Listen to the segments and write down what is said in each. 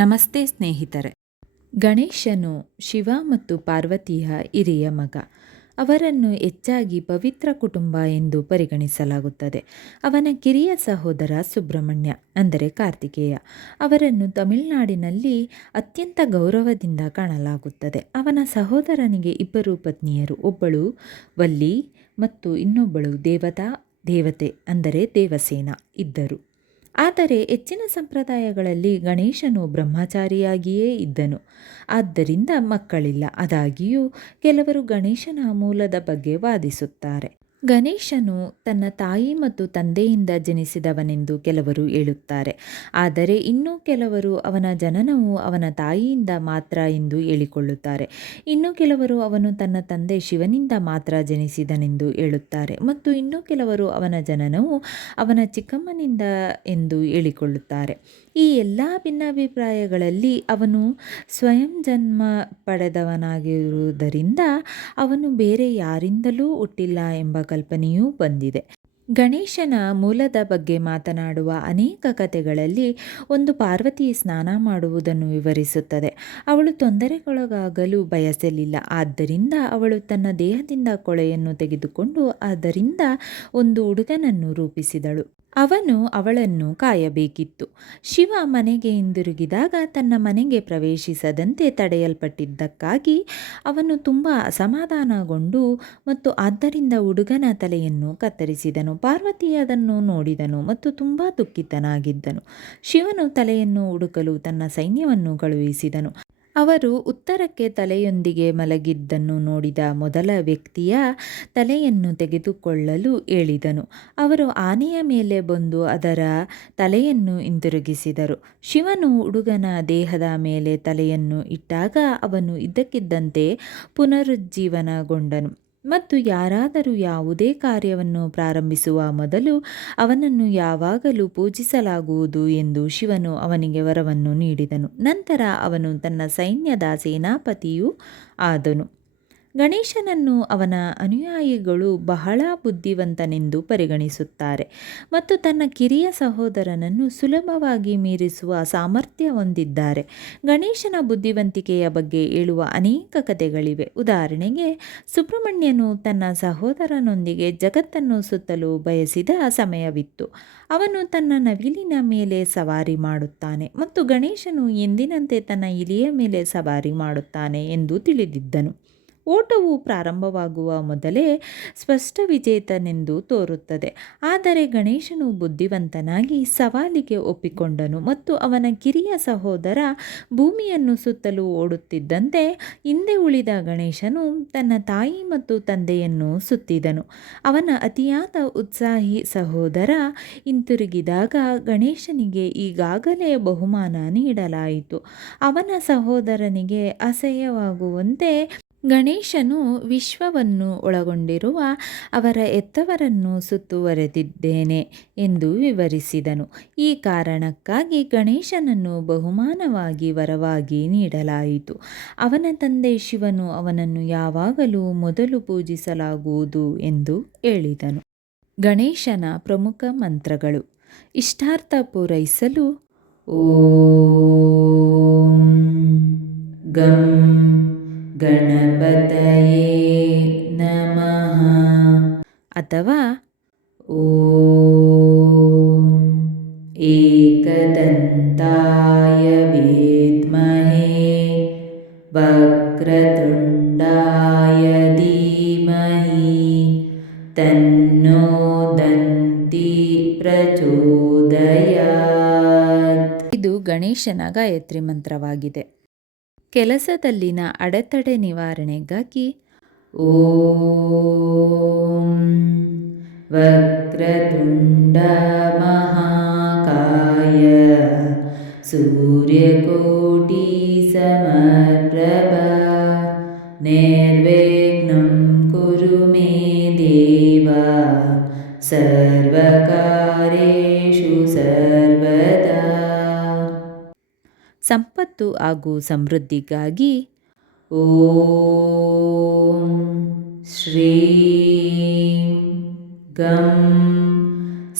ನಮಸ್ತೆ ಸ್ನೇಹಿತರೆ. ಗಣೇಶನು ಶಿವ ಮತ್ತು ಪಾರ್ವತಿಯ ಹಿರಿಯ ಮಗ. ಅವರನ್ನು ಹೆಚ್ಚಾಗಿ ಪವಿತ್ರ ಕುಟುಂಬ ಎಂದು ಪರಿಗಣಿಸಲಾಗುತ್ತದೆ. ಅವನ ಕಿರಿಯ ಸಹೋದರ ಸುಬ್ರಹ್ಮಣ್ಯ ಅಂದರೆ ಕಾರ್ತಿಕೇಯ. ಅವರನ್ನು ತಮಿಳುನಾಡಿನಲ್ಲಿ ಅತ್ಯಂತ ಗೌರವದಿಂದ ಕಾಣಲಾಗುತ್ತದೆ. ಅವನ ಸಹೋದರನಿಗೆ ಇಬ್ಬರು ಪತ್ನಿಯರು, ಒಬ್ಬಳು ವಲ್ಲಿ ಮತ್ತು ಇನ್ನೊಬ್ಬಳು ದೇವತೆ ಅಂದರೆ ದೇವಸೇನ ಇದ್ದರು. ಆದರೆ ಹೆಚ್ಚಿನ ಸಂಪ್ರದಾಯಗಳಲ್ಲಿ ಗಣೇಶನು ಬ್ರಹ್ಮಚಾರಿಯಾಗಿಯೇ ಇದ್ದನು. ಆದ್ದರಿಂದ ಮಕ್ಕಳಿಲ್ಲ. ಆದಾಗ್ಯೂ ಕೆಲವರು ಗಣೇಶನ ಮೂಲದ ಬಗ್ಗೆ ವಾದಿಸುತ್ತಾರೆ. ಗಣೇಶನು ತನ್ನ ತಾಯಿ ಮತ್ತು ತಂದೆಯಿಂದ ಜನಿಸಿದವನೆಂದು ಕೆಲವರು ಹೇಳುತ್ತಾರೆ. ಆದರೆ ಇನ್ನೂ ಕೆಲವರು ಅವನ ಜನನವು ಅವನ ತಾಯಿಯಿಂದ ಮಾತ್ರ ಎಂದು ಹೇಳಿಕೊಳ್ಳುತ್ತಾರೆ. ಇನ್ನು ಕೆಲವರು ಅವನು ತನ್ನ ತಂದೆ ಶಿವನಿಂದ ಮಾತ್ರ ಜನಿಸಿದನೆಂದು ಹೇಳುತ್ತಾರೆ ಮತ್ತು ಇನ್ನು ಕೆಲವರು ಅವನ ಜನನವು ಅವನ ಚಿಕ್ಕಮ್ಮನಿಂದ ಎಂದು ಹೇಳಿಕೊಳ್ಳುತ್ತಾರೆ. ಈ ಎಲ್ಲ ಭಿನ್ನಾಭಿಪ್ರಾಯಗಳಲ್ಲಿ ಅವನು ಸ್ವಯಂ ಜನ್ಮ ಪಡೆದವನಾಗಿರುವುದರಿಂದ ಅವನು ಬೇರೆ ಯಾರಿಂದಲೂ ಹುಟ್ಟಿಲ್ಲ ಎಂಬ ಕಲ್ಪನೆಯೂ ಬಂದಿದೆ. ಗಣೇಶನ ಮೂಲದ ಬಗ್ಗೆ ಮಾತನಾಡುವ ಅನೇಕ ಕಥೆಗಳಲ್ಲಿ ಒಂದು ಪಾರ್ವತಿ ಸ್ನಾನ ಮಾಡುವುದನ್ನು ವಿವರಿಸುತ್ತದೆ. ಅವಳು ತೊಂದರೆಗೊಳಗಾಗಲು ಬಯಸಲಿಲ್ಲ. ಆದ್ದರಿಂದ ಅವಳು ತನ್ನ ದೇಹದಿಂದ ಕೊಳೆಯನ್ನು ತೆಗೆದುಕೊಂಡು ಅದರಿಂದ ಒಂದು ಹುಡುಗನನ್ನು ರೂಪಿಸಿದಳು. ಅವನು ಅವಳನ್ನು ಕಾಯಬೇಕಿತ್ತು. ಶಿವ ಮನೆಗೆ ಹಿಂದಿರುಗಿದಾಗ ತನ್ನ ಮನೆಗೆ ಪ್ರವೇಶಿಸದಂತೆ ತಡೆಯಲ್ಪಟ್ಟಿದ್ದಕ್ಕಾಗಿ ಅವನು ತುಂಬ ಅಸಮಾಧಾನಗೊಂಡು ಮತ್ತು ಆದ್ದರಿಂದ ಹುಡುಗನ ತಲೆಯನ್ನು ಕತ್ತರಿಸಿದನು. ಪಾರ್ವತಿ ಅದನ್ನು ನೋಡಿದನು ಮತ್ತು ತುಂಬ ದುಃಖಿತನಾಗಿದ್ದನು. ಶಿವನು ತಲೆಯನ್ನು ಹುಡುಕಲು ತನ್ನ ಸೈನ್ಯವನ್ನು ಕಳುಹಿಸಿದನು. ಅವರು ಉತ್ತರಕ್ಕೆ ತಲೆಯೊಂದಿಗೆ ಮಲಗಿದ್ದನ್ನು ನೋಡಿದ ಮೊದಲ ವ್ಯಕ್ತಿಯ ತಲೆಯನ್ನು ತೆಗೆದುಕೊಳ್ಳಲು ಹೇಳಿದನು. ಅವರು ಆನೆಯ ಮೇಲೆ ಬಂದು ಅದರ ತಲೆಯನ್ನು ಹಿಂದಿರುಗಿಸಿದರು. ಶಿವನು ಹುಡುಗನ ದೇಹದ ಮೇಲೆ ತಲೆಯನ್ನು ಇಟ್ಟಾಗ ಅವನು ಇದ್ದಕ್ಕಿದ್ದಂತೆ ಪುನರುಜ್ಜೀವನಗೊಂಡನು ಮತ್ತು ಯಾರಾದರೂ ಯಾವುದೇ ಕಾರ್ಯವನ್ನು ಪ್ರಾರಂಭಿಸುವ ಮೊದಲು ಅವನನ್ನು ಯಾವಾಗಲೂ ಪೂಜಿಸಲಾಗುವುದು ಎಂದು ಶಿವನು ಅವನಿಗೆ ವರವನ್ನು ನೀಡಿದನು. ನಂತರ ಅವನು ತನ್ನ ಸೈನ್ಯದ ಸೇನಾಪತಿಯೂ ಆದನು. ಗಣೇಶನನ್ನು ಅವನ ಅನುಯಾಯಿಗಳು ಬಹಳ ಬುದ್ಧಿವಂತನೆಂದು ಪರಿಗಣಿಸುತ್ತಾರೆ ಮತ್ತು ತನ್ನ ಕಿರಿಯ ಸಹೋದರನನ್ನು ಸುಲಭವಾಗಿ ಮೀರಿಸುವ ಸಾಮರ್ಥ್ಯ ಹೊಂದಿದ್ದಾರೆ. ಗಣೇಶನ ಬುದ್ಧಿವಂತಿಕೆಯ ಬಗ್ಗೆ ಹೇಳುವ ಅನೇಕ ಕಥೆಗಳಿವೆ. ಉದಾಹರಣೆಗೆ, ಸುಬ್ರಹ್ಮಣ್ಯನು ತನ್ನ ಸಹೋದರನೊಂದಿಗೆ ಜಗತ್ತನ್ನು ಸುತ್ತಲು ಬಯಸಿದ ಸಮಯವಿತ್ತು. ಅವನು ತನ್ನ ನವಿಲಿನ ಮೇಲೆ ಸವಾರಿ ಮಾಡುತ್ತಾನೆ ಮತ್ತು ಗಣೇಶನು ಎಂದಿನಂತೆ ತನ್ನ ಇಲಿಯ ಮೇಲೆ ಸವಾರಿ ಮಾಡುತ್ತಾನೆ ಎಂದು ತಿಳಿದಿದ್ದನು. ಓಟವು ಪ್ರಾರಂಭವಾಗುವ ಮೊದಲೇ ಸ್ಪಷ್ಟ ವಿಜೇತನೆಂದು ತೋರುತ್ತದೆ. ಆದರೆ ಗಣೇಶನು ಬುದ್ಧಿವಂತನಾಗಿ ಸವಾಲಿಗೆ ಒಪ್ಪಿಕೊಂಡನು ಮತ್ತು ಅವನ ಕಿರಿಯ ಸಹೋದರ ಭೂಮಿಯನ್ನು ಸುತ್ತಲೂ ಓಡುತ್ತಿದ್ದಂತೆ ಹಿಂದೆ ಉಳಿದ ಗಣೇಶನು ತನ್ನ ತಾಯಿ ಮತ್ತು ತಂದೆಯನ್ನು ಸುತ್ತಿದನು. ಅವನ ಅತಿಯಾದ ಉತ್ಸಾಹಿ ಸಹೋದರ ಹಿಂತಿರುಗಿದಾಗ ಗಣೇಶನಿಗೆ ಈಗಾಗಲೇ ಬಹುಮಾನ ನೀಡಲಾಯಿತು. ಅವನ ಸಹೋದರನಿಗೆ ಅಸಹ್ಯವಾಗುವಂತೆ ಗಣೇಶನು ವಿಶ್ವವನ್ನು ಒಳಗೊಂಡಿರುವ ಅವರ ಹೆತ್ತವರನ್ನು ಸುತ್ತುವರೆದಿದ್ದೇನೆ ಎಂದು ವಿವರಿಸಿದನು. ಈ ಕಾರಣಕ್ಕಾಗಿ ಗಣೇಶನನ್ನು ಬಹುಮಾನವಾಗಿ ವರವಾಗಿ ನೀಡಲಾಯಿತು. ಅವನ ತಂದೆ ಶಿವನು ಅವನನ್ನು ಯಾವಾಗಲೂ ಮೊದಲು ಪೂಜಿಸಲಾಗುವುದು ಎಂದು ಹೇಳಿದನು. ಗಣೇಶನ ಪ್ರಮುಖ ಮಂತ್ರಗಳು. ಇಷ್ಟಾರ್ಥ ಪೂರೈಸಲು ಓಂ ಗಂ ಗಣಪತಯೇ ನಮಃ ಅಥವಾ ಓಂ ಏಕದಂತಾಯ ವಿದ್ಮಹೇ ವಕ್ರತುಂಡಾಯ ಧೀಮಹಿ ತನ್ನೋ ದಂತಿ ಪ್ರಚೋದಯಾತ್. ಇದು ಗಣೇಶನ ಗಾಯತ್ರಿ ಮಂತ್ರವಾಗಿದೆ. ಕೆಲಸದಲ್ಲಿನ ಅಡೆತಡೆ ನಿವಾರಣೆಗಾಗಿ ಓಂ ವಕ್ರತುಂಡ ಮಹಾಕಾಯ ಸೂರ್ಯಕೋಟಿ ಸಮಪ್ರಭ ನಿರ್ವಿಘ್ನಂ ಕುರು ಮೇ ದೇವ ಸರ್ವಕಾರ್ಯೇಷು ಸರ್ವದಾ. ಸಂಪತ್ತು ಹಾಗೂ ಸಮೃದ್ಧಿಗಾಗಿ ಓಂ ಶ್ರೀಂ ಗಂ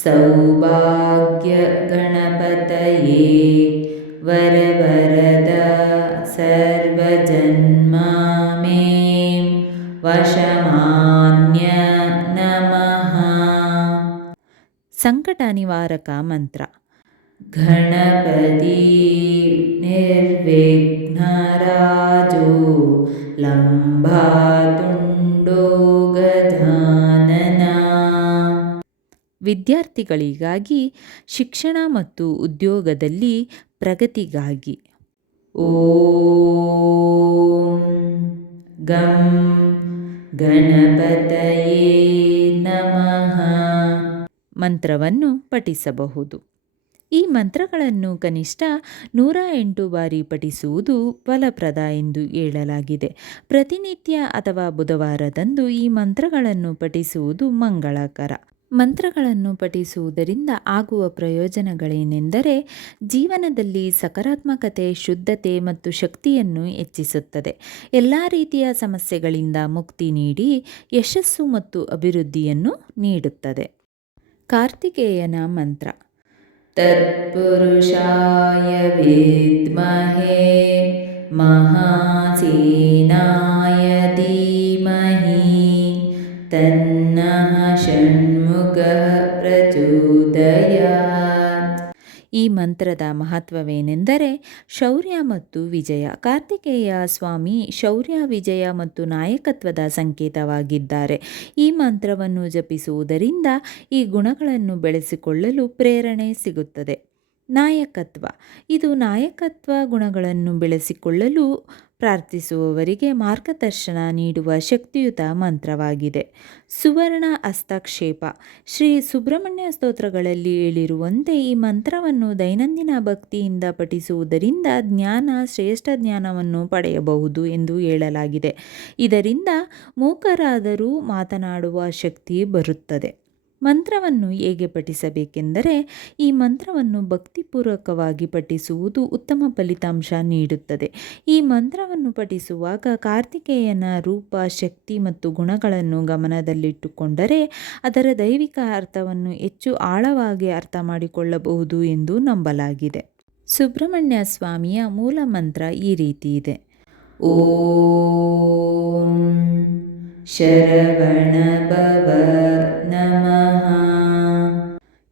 ಸೌಭಾಗ್ಯ ಗಣಪತಯೇ वरवरद सर्वजन्मा मे वशमान्य नमः। ಸಂಕಟ ನಿವಾರಕ ಮಂತ್ರ. ಗಣಪತಿ ನಿರ್ವಿಘ್ನರಾಜೋ ಲಂಬಾತುಂಡೋ ಗಜಾನನ. ವಿದ್ಯಾರ್ಥಿಗಳಿಗಾಗಿ ಶಿಕ್ಷಣ ಮತ್ತು ಉದ್ಯೋಗದಲ್ಲಿ ಪ್ರಗತಿಗಾಗಿ. ಓಂ ಗಂ ಗಣಪತಯೇ ನಮಃ ಮಂತ್ರವನ್ನು ಪಠಿಸಬಹುದು. ಈ ಮಂತ್ರಗಳನ್ನು ಕನಿಷ್ಠ 108 ಬಾರಿ ಪಠಿಸುವುದು ಫಲಪ್ರದ ಎಂದು ಹೇಳಲಾಗಿದೆ. ಪ್ರತಿನಿತ್ಯ ಅಥವಾ ಬುಧವಾರದಂದು ಈ ಮಂತ್ರಗಳನ್ನು ಪಠಿಸುವುದು ಮಂಗಳಕರ. ಮಂತ್ರಗಳನ್ನು ಪಠಿಸುವುದರಿಂದ ಆಗುವ ಪ್ರಯೋಜನಗಳೇನೆಂದರೆ ಜೀವನದಲ್ಲಿ ಸಕಾರಾತ್ಮಕತೆ, ಶುದ್ಧತೆ ಮತ್ತು ಶಕ್ತಿಯನ್ನು ಹೆಚ್ಚಿಸುತ್ತದೆ. ಎಲ್ಲ ರೀತಿಯ ಸಮಸ್ಯೆಗಳಿಂದ ಮುಕ್ತಿ ನೀಡಿ ಯಶಸ್ಸು ಮತ್ತು ಅಭಿವೃದ್ಧಿಯನ್ನು ನೀಡುತ್ತದೆ. ಕಾರ್ತಿಕೇಯನ ಮಂತ್ರ. ತತ್ಪುರುಷಾಯ ವಿದ್ಮಹೇ ಮಹಾಸೇನಾಯ ಧೀಮಹಿ ತನ್ನಃ ಷಣ್ಮುಖಃ ಪ್ರಚೋದಯಾತ್. ಈ ಮಂತ್ರದ ಮಹತ್ವವೇನೆಂದರೆ ಶೌರ್ಯ ಮತ್ತು ವಿಜಯ. ಕಾರ್ತಿಕೇಯ ಸ್ವಾಮಿ ಶೌರ್ಯ, ವಿಜಯ ಮತ್ತು ನಾಯಕತ್ವದ ಸಂಕೇತವಾಗಿದ್ದಾರೆ. ಈ ಮಂತ್ರವನ್ನು ಜಪಿಸುವುದರಿಂದ ಈ ಗುಣಗಳನ್ನು ಬೆಳೆಸಿಕೊಳ್ಳಲು ಪ್ರೇರಣೆ ಸಿಗುತ್ತದೆ. ನಾಯಕತ್ವ. ಇದು ನಾಯಕತ್ವ ಗುಣಗಳನ್ನು ಬೆಳೆಸಿಕೊಳ್ಳಲು ಪ್ರಾರ್ಥಿಸುವವರಿಗೆ ಮಾರ್ಗದರ್ಶನ ನೀಡುವ ಶಕ್ತಿಯುತ ಮಂತ್ರವಾಗಿದೆ. ಸುವರ್ಣ ಹಸ್ತಕ್ಷೇಪ. ಶ್ರೀ ಸುಬ್ರಹ್ಮಣ್ಯ ಸ್ತೋತ್ರಗಳಲ್ಲಿ ಹೇಳಿರುವಂತೆ ಈ ಮಂತ್ರವನ್ನು ದೈನಂದಿನ ಭಕ್ತಿಯಿಂದ ಪಠಿಸುವುದರಿಂದ ಶ್ರೇಷ್ಠ ಜ್ಞಾನವನ್ನು ಪಡೆಯಬಹುದು ಎಂದು ಹೇಳಲಾಗಿದೆ. ಇದರಿಂದ ಮೂಕರಾದರೂ ಮಾತನಾಡುವ ಶಕ್ತಿ ಬರುತ್ತದೆ. ಮಂತ್ರವನ್ನು ಹೇಗೆ ಪಠಿಸಬೇಕೆಂದರೆ ಈ ಮಂತ್ರವನ್ನು ಭಕ್ತಿಪೂರ್ವಕವಾಗಿ ಪಠಿಸುವುದು ಉತ್ತಮ ಫಲಿತಾಂಶ ನೀಡುತ್ತದೆ. ಈ ಮಂತ್ರವನ್ನು ಪಠಿಸುವಾಗ ಕಾರ್ತಿಕೇಯನ ರೂಪ, ಶಕ್ತಿ ಮತ್ತು ಗುಣಗಳನ್ನು ಗಮನದಲ್ಲಿಟ್ಟುಕೊಂಡರೆ ಅದರ ದೈವಿಕ ಅರ್ಥವನ್ನು ಹೆಚ್ಚು ಆಳವಾಗಿ ಅರ್ಥ ಮಾಡಿಕೊಳ್ಳಬಹುದು ಎಂದು ನಂಬಲಾಗಿದೆ. ಸುಬ್ರಹ್ಮಣ್ಯ ಸ್ವಾಮಿಯ ಮೂಲ ಮಂತ್ರ ಈ ರೀತಿ ಇದೆ. ಓಂ ಶರವಣ ಭವ ನಮಃ.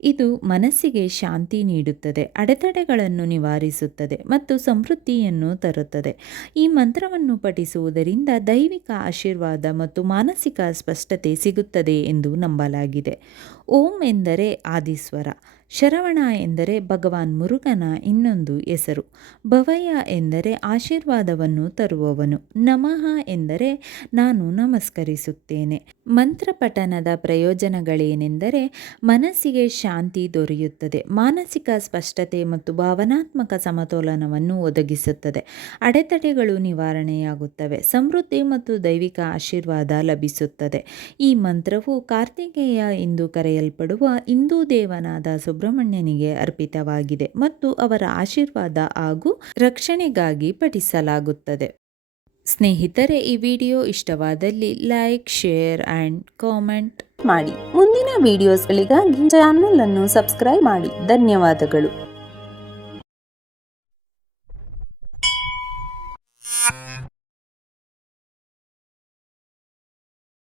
ಇದು ಮನಸ್ಸಿಗೆ ಶಾಂತಿ ನೀಡುತ್ತದೆ, ಅಡೆತಡೆಗಳನ್ನು ನಿವಾರಿಸುತ್ತದೆ ಮತ್ತು ಸಮೃದ್ಧಿಯನ್ನು ತರುತ್ತದೆ. ಈ ಮಂತ್ರವನ್ನು ಪಠಿಸುವುದರಿಂದ ದೈವಿಕ ಆಶೀರ್ವಾದ ಮತ್ತು ಮಾನಸಿಕ ಸ್ಪಷ್ಟತೆ ಸಿಗುತ್ತದೆ ಎಂದು ನಂಬಲಾಗಿದೆ. ಓಂ ಎಂದರೆ ಆದಿಸ್ವರ. ಶರವಣ ಎಂದರೆ ಭಗವಾನ್ ಮುರುಗನ ಇನ್ನೊಂದು ಹೆಸರು. ಭವಯ ಎಂದರೆ ಆಶೀರ್ವಾದವನ್ನು ತರುವವನು. ನಮಃ ಎಂದರೆ ನಾನು ನಮಸ್ಕರಿಸುತ್ತೇನೆ. ಮಂತ್ರ ಪಠನದ ಪ್ರಯೋಜನಗಳೇನೆಂದರೆ ಮನಸ್ಸಿಗೆ ಶಾಂತಿ ದೊರೆಯುತ್ತದೆ, ಮಾನಸಿಕ ಸ್ಪಷ್ಟತೆ ಮತ್ತು ಭಾವನಾತ್ಮಕ ಸಮತೋಲನವನ್ನು ಒದಗಿಸುತ್ತದೆ, ಅಡೆತಡೆಗಳು ನಿವಾರಣೆಯಾಗುತ್ತವೆ, ಸಮೃದ್ಧಿ ಮತ್ತು ದೈವಿಕ ಆಶೀರ್ವಾದ ಲಭಿಸುತ್ತದೆ. ಈ ಮಂತ್ರವು ಕಾರ್ತಿಕೇಯ ಎಂದು ಕರೆಯಲ್ಪಡುವ ಹಿಂದೂ ದೇವನಾದ ಸುಬ್ರಹ್ಮಣ್ಯನಿಗೆ ಅರ್ಪಿತವಾಗಿದೆ ಮತ್ತು ಅವರ ಆಶೀರ್ವಾದ ಹಾಗೂ ರಕ್ಷಣೆಗಾಗಿ ಪಠಿಸಲಾಗುತ್ತದೆ. ಸ್ನೇಹಿತರೆ, ಈ ವಿಡಿಯೋ ಇಷ್ಟವಾದಲ್ಲಿ ಲೈಕ್, ಶೇರ್ ಆ್ಯಂಡ್ ಕಾಮೆಂಟ್ ಮಾಡಿ. ಮುಂದಿನ ವಿಡಿಯೋಸ್ಗಳಿಗಾಗಿ ಚಾನಲ್ ಅನ್ನು ಸಬ್ಸ್ಕ್ರೈಬ್ ಮಾಡಿ. ಧನ್ಯವಾದಗಳು.